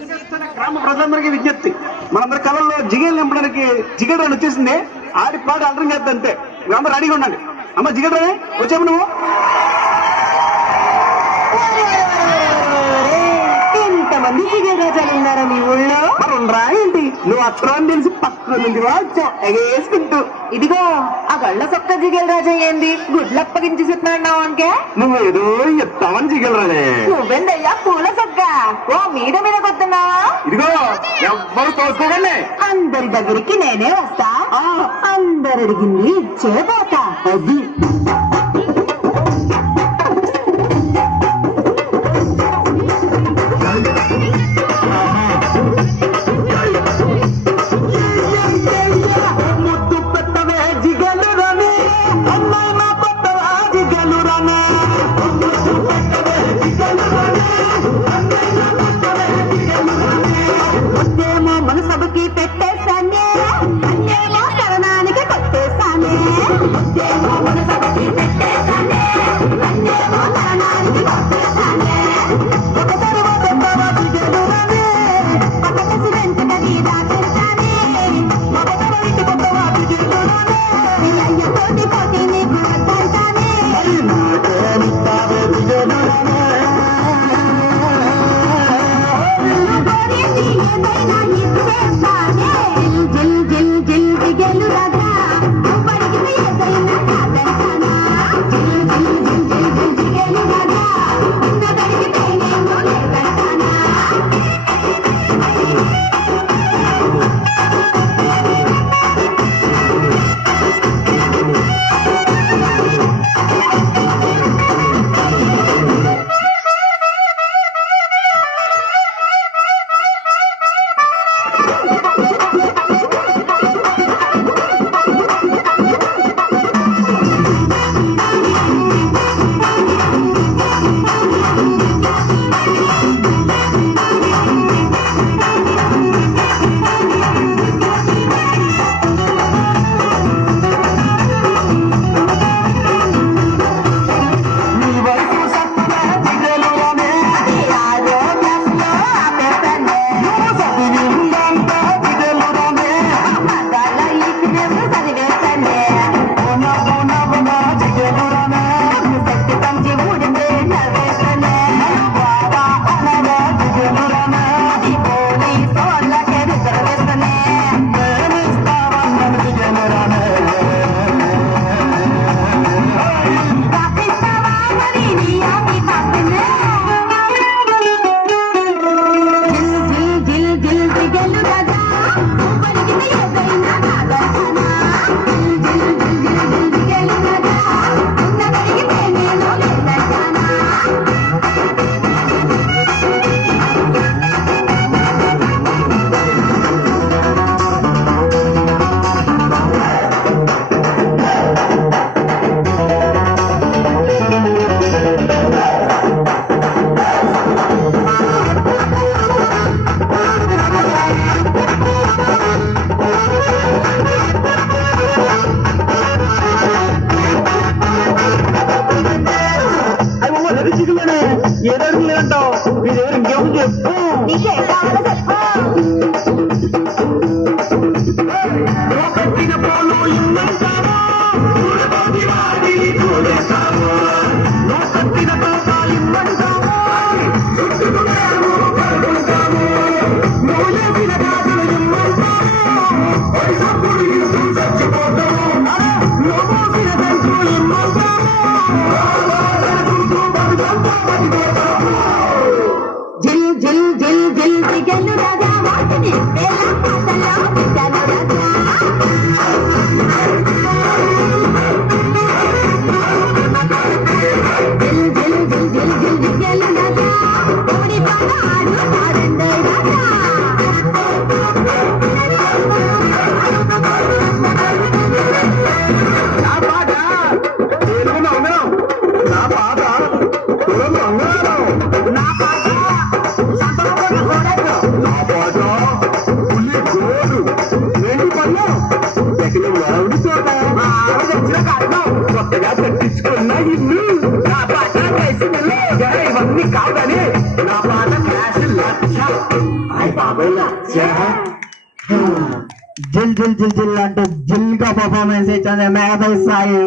గ్రామ ప్రజలందరికీ విజ్ఞప్తి, మనందరి కళల్లో జిగేలు నింపడానికి జిగేడు అని వచ్చేసింది. ఆడి పాడి అల్టరం చేద్దాం అంతే. మీరందరూ రెడీగా ఉండండి. అమ్మ జిగేడు వచ్చాము నువ్వు. ఎంతమంది జిగేల్ రాజాలు ఉన్నారా మీ ఊళ్ళో? మరుండ్రా ఏంటి, నువ్వు అత్రం తెలిసి పక్క నుండి వచ్చావు ఎగేసుకుంటూ. ఇదిగో ఆ గళ్ళ సొక్క జిగేల్ రాజా ఏంది గుడ్లప్పగించి చెప్తున్నావు అంకే? నువ్వు ఏదో చెప్తామని జిగలరాలే. నువ్వెందయ్యా పూల సొక్క ఓ మీద మీద కొడుతున్నావా? ఇదిగో ఎవ్వరు తోసుకోకండి. అందరి దగ్గరికి నేనే వస్తా, అందరు అడిగింది ఇచ్చేపోతా. అది మనసభకి పెట్టేస్తానే, అన్నేమో తరుణానికి కొట్టేస్తానే. మనసభకి పెట్టేస్తానే, అన్నేమో తరుణానికి కొట్టేస్తానే. ఒక తరువాత జిగలురానే, పక్కసి వెంటనే దాచేస్తానే. ఒక తరువాత కొత్తవా జిగలురానే, అయ్యతోటి పోటీ నీకు వద్దంటానే. జిల్ జిల్ జిల్ జిగలు రాజా పడికి ఏదైనా కాదంటానా. జిల్ జిల్ జిల్ జిల్ జిల్ జిగలు రాజా ఉన్నదడికి నేనేమో లేదంటానా. ఏదో లేదంటావు, మీరేమో ఇంకేమో చెప్పు. నీకేం కావాలో చెప్పు. పెట్టిన పోలు ఇమ్మంటావా, కట్టిన పాపాలు ఇమ్మంటావా, మోలేసిన కాదులు ఇమ్మంటావా, చచ్చిపోతావు మోసిన తంతులు ఇమ్మంటావా. జిల్ జిల్ జిల్ జిల్ జిగలు రాజా వాటిని వేల పాటలో జిగలు రాజా. జిల్ జిల్ జిల్ జిల్ అంటూ జిల్ గా పర్ఫార్మెన్స్ ఇచ్చింది మేఘ సాయి.